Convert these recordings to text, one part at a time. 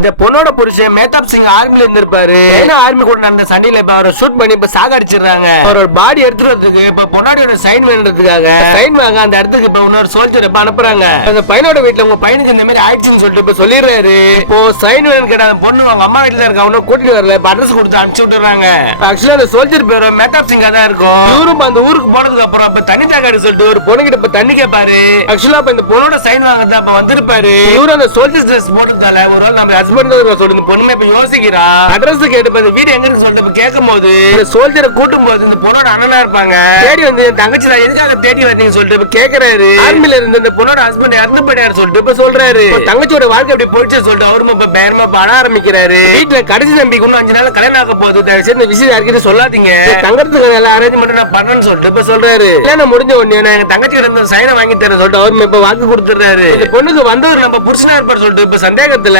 இந்த பொண்ணோட புருஷன் மேத்தாப் சிங் ஆர்மில இருந்திருப்பாரு. ஆர்மி கூட நடந்த சண்டையில இப்ப அவரை ஷூட் பண்ணி இப்ப சாகடிச்சிடுறாங்க. அவரோட பாடி எடுத்துறதுக்கு இப்ப பொன்னாடியோட சைன் வேண்டதுக்காக சைன் வாங்க அந்த இடத்துக்கு இப்ப இன்னொரு சோல்ஜர் இப்ப அனுப்புறாங்க. அந்த பையனோட வீட்டுல உங்க பையனுக்கு இந்த மாதிரி ஆயிடுச்சுன்னு சொல்லிட்டு இப்ப சொல்லிடுறாரு. இப்போ சைன் வேணும் கேட்ட பொண்ணு அவங்க அம்மா வீட்டுல இருக்க அவனும் கூட்டிட்டு வரல. அட்ரஸ் கொடுத்து அனுப்பிச்சு விட்டுறாங்க. ஆக்சுவலா அந்த சோல்ஜர் பேரு மேத்தாப் சிங்கா தான் இருக்கும். இவரும் அந்த ஊருக்கு போனதுக்கு அப்புறம் இப்ப தண்ணி தாக்காடு சொல்லிட்டு ஒரு பொண்ணு கிட்ட இப்ப தண்ணி கேட்பாரு. ஆக்சுவலா இப்ப இந்த பொண்ணோட சைன் வாங்கதான் அப்ப வந்திருப்பாரு. இவரும் அந்த சோல்ஜர் ட்ரெஸ் போட்டதால ஒரு நாள் நம்ம சொல்லிட்டு பொண்ணுமே இப்ப யோசிக்கிறா. அட்ரஸ் கேட்டு வீடு எங்க இருக்கு சொல்லிட்டு கேட்கும் போது சோல்ஜரை கூட்டும் போது இந்த பொண்ணோட அண்ணனா இருப்பாங்க. தேடி வந்து தங்கச்சி எதுக்காக தேடி வந்தீங்கன்னு சொல்லிட்டு கேக்குறாரு. ஆர்மில இருந்து இந்த பொண்ணோட ஹஸ்பண்ட் இறந்து போயிட்டாரு சொல்லிட்டு இப்ப சொல்றாரு. தங்கச்சியோட வாழ்க்கை எப்படி போயிடுச்சு சொல்லிட்டு அவரும் இப்ப பயமா பாட ஆரம்பிக்கிறாரு. வீட்டுல கடைசி நம்பிக்கை இன்னும் 5 நாள் கல்யாணம் ஆக போகுது. இந்த விஷயம் யாருக்கிட்ட சொல்லாதீங்க. தங்கறதுக்கு நல்ல அரேஞ்ச்மெண்ட் நான் பண்ணணும்னு சொல்லிட்டு இப்ப சொல்றாரு. கல்யாணம் முடிஞ்ச உடனே நான் எங்க தங்கச்சி கிட்ட சைனை வாங்கி தரேன் சொல்லிட்டு அவரும் இப்ப வாக்கு கொடுத்துறாரு. இந்த பொண்ணுக்கு வந்தவர் நம்ம புருஷனா இருப்பார் சொல்லிட்டு இப்ப சந்தேகத்துல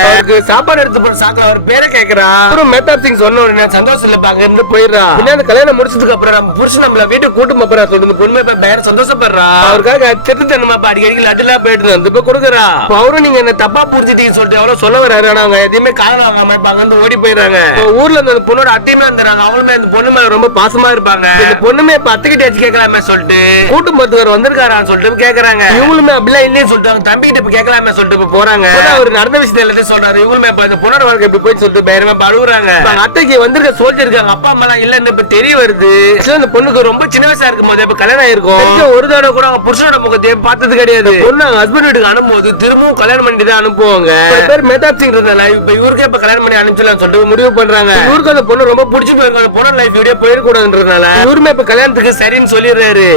சாப்பாடு எடுத்து சாக்கல அவர் பேரை கேக்குறா. அப்புறம் மேத்தாப் சிங் சொன்ன உடனே சந்தோஷம் இல்ல அங்க இருந்து போயிடுறா. பின்னாடி கல்யாணம் முடிச்சதுக்கு அப்புறம் நம்ம புருஷன் நம்மள வீட்டுக்கு கூட்டும் போறா சொல்லிட்டு பொண்ணு பயங்கர சந்தோஷப்படுறா. அவருக்காக திருத்தணுமா அடிக்கடி லட்டுலா போயிட்டு வந்து இப்ப கொடுக்குறா. அவரும் நீங்க என்ன தப்பா புரிஞ்சுட்டீங்கன்னு சொல்லிட்டு எவ்வளவு சொல்ல வர்றாரு. ஆனா அவங்க எதுவுமே காரணம் வாங்காம இப்ப அங்க இருந்து ஓடி போயிடுறாங்க. ஊர்ல இருந்த பொண்ணோட அத்தையுமே வந்துறாங்க. அவளுமே இந்த பொண்ணு மேல ரொம்ப பாசமா இருப்பாங்க. இந்த பொண்ணுமே இப்ப அத்தைக்கிட்ட வச்சு கேட்கலாமே சொல்லிட்டு கூட்டும் போறதுக்கு வந்திருக்காரான்னு சொல்லிட்டு கேக்குறாங்க. இவங்களுமே அப்படிலாம் இல்லைன்னு சொல்லிட்டு தம்பி கிட்ட இப்ப கேட்கலாமே சொல்லிட்டு போறாங்க. அவர் நடந்த விஷயத்த எல்லாத்தையும் சொல்றாரு. இவங்களுமே இப்ப இந்த பொண்ணோட வாழ்க்கை இப்படி போய் சொல்லிட்டு பயமா அழுகுறாங்க. அத்தைக்கு வந்திருக்க சோல்ஜர் இருக்காங்க. அப்பா அம்மா எல்லாம் இல்லன்னு இப்ப தெரிய வருது. இந்த பொண்ணுக்கு ரொம்ப சின்ன வயசா இருக்கும் போது இப்ப கல்யாணம் ஆயிருக்கும். ஒரு தடவை கூட அவங்க புருஷனோட முகத்தை பார்த்தது கிடையாது. பொண்ணு ஹஸ்பண்ட் வீட்டுக்கு அனுப்பும்போது திரும்பவும் கல்யாணம் பண்ணிட்டு தான் அனுப்புவாங்க. பேர் மேத்தாப் சிங் இருந்தால இப்ப இவருக்கே இப்ப கல்யாணம் பண்ணி அனுப்பிச்சலாம் சொல்லிட்டு முடிவு பண்றாங்க. இவருக்கு அந்த பொண்ணு ரொம்ப பிடிச்சி போயிருக்காங்க. பொண்ணு லைஃப் வீடியோ போயிடக்கூடாதுன்றதுனால இவருமே இப்ப கல்யாணத்துக்கு சரின்னு சொல்லிடுறாரு.